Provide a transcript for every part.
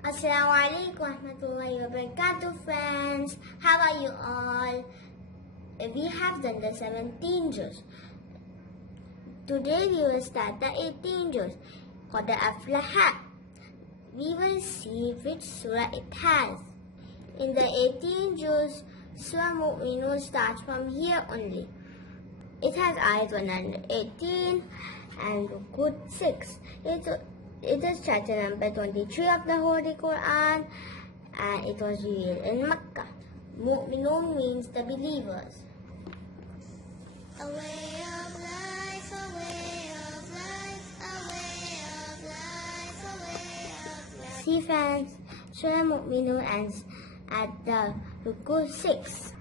Assalamu alaikum warahmatullahi wabarakatuh, friends. How are you all? We have done the 17 juz. Today we will start the 18 juz. Qadd Aflaha. We will see which surah it has. In the 18 juz, Surah Mu'minun starts from here only. It has ayat 118 and Rukud 6. It is chapter number 23 of the Holy Quran, and it was revealed in Makkah. Mu'minun means the believers. A way of life, a way of life, a way of life, a way of life. See, friends, Surah Mu'minun ends at the Rukud 6.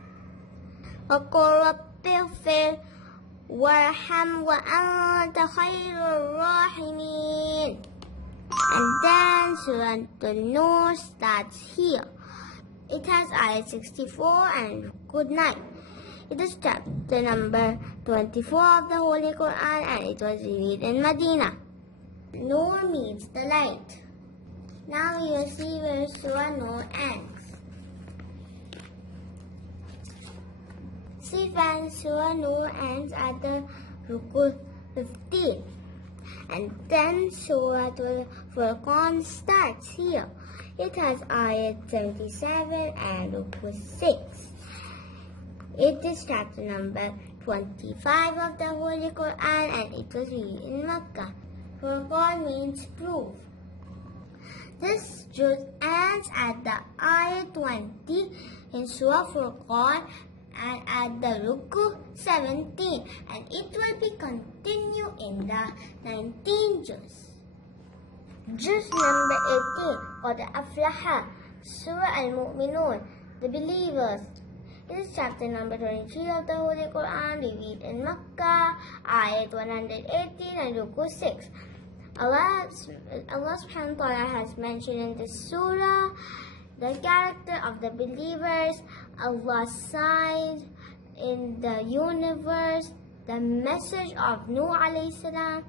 وَقُلْ رَبِّ اغْفِرْ وَارْحَمْ وَأَنْتَ خَيْرُ الرَّاحِمِينَ. And then Surah An-Nur starts here. It has ayat 64 and Rukud 9. It is chapter number 24 of the Holy Quran, and it was revealed in Medina. Noor means the light. Now we will see where Surah Noor ends. See, friends, Surah Noor ends at the Rukud 15. And then Surah Furqan starts here. It has ayat 77 and Rukud 6. It is chapter number 25 of the Holy Quran, and it was revealed in Makkah. Furqan means proof. This juz ends at the ayat 20 in Surah Furqan and at the Ruku 17, and it will be continued in the 19 juz. Juz number 18, Qadd Aflaha, Surah Al-Mu'minun, the believers. It is chapter number 23 of the Holy Quran, revealed in Makkah, ayat 118 and Ruku 6. Allah subhanahu wa ta'ala has mentioned in this surah the character of the believers, Allah's signs in the universe, the message of Nuh alayhi salam,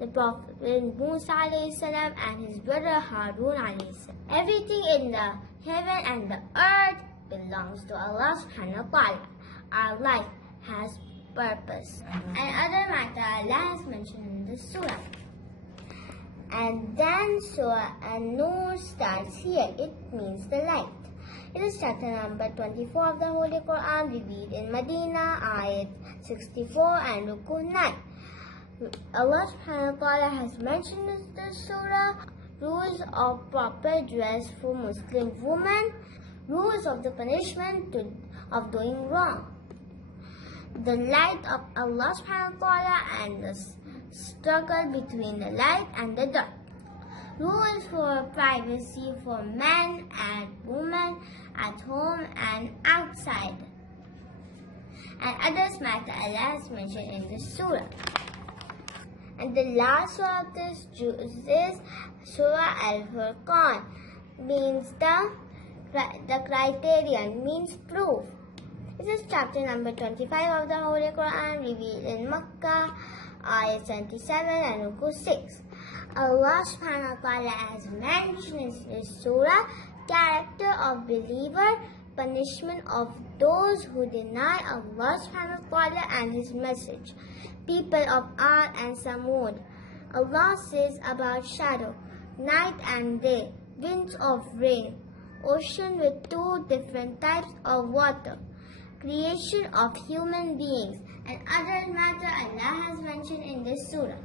the Prophet Musa alayhi salam, and his brother Harun alayhi salam. Everything in the heaven and the earth belongs to Allah subhanahu wa ta'ala. Our life has purpose. And other matter Allah has mentioned in this surah. And then Surah An-Nur starts here. It means the light. It is chapter number 24 of the Holy Quran, revealed in Medina, ayat 64 and Ruku 9. Allah subhanahu wa ta'ala has mentioned in this surah rules of proper dress for Muslim women, rules of the punishment of doing wrong, the light of Allah subhanahu wa ta'ala, and the struggle between the light and the dark. Rules for privacy for men and women at home and outside. And others matter Allah has mentioned in this surah. And the last surah of this juz is Surah Al-Furqan, means the criterion, means proof. This is chapter number 25 of the Holy Quran, revealed in Makkah, ayat 77 and Ruku 6. Allah subhanahu wa ta'ala has mentioned in this surah character of believer, punishment of those who deny Allah subhanahu wa ta'ala and his message, people of Ad and Samud. Allah says about shadow, night and day, winds of rain, ocean with two different types of water, creation of human beings, and other matter Allah has mentioned in this surah.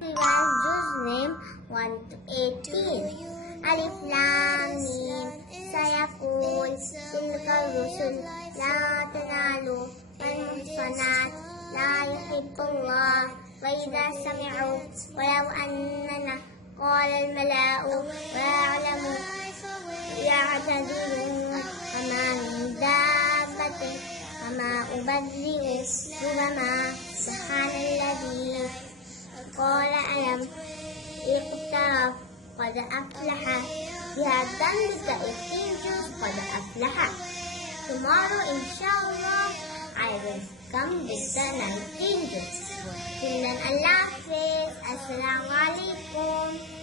Juz name 1 to 18. Alif, laam, meem, sayaqul, tilka rusul, la tanalu, al-muhsanat, la yuhibbullah, wa idha sami'u, walau annana, qala al-mala'u, wa ya'lamu, ya'tadilun, ama min dabbatin, ama ubadri'u, rubama, subhanalladhi, قال ألم اقترف قد أفلح. We have done with the 18 juz قد أفلح. Tomorrow, inshallah, I will come with the 19 juz. Till then, Allah Hafiz. Assalamu alaikum.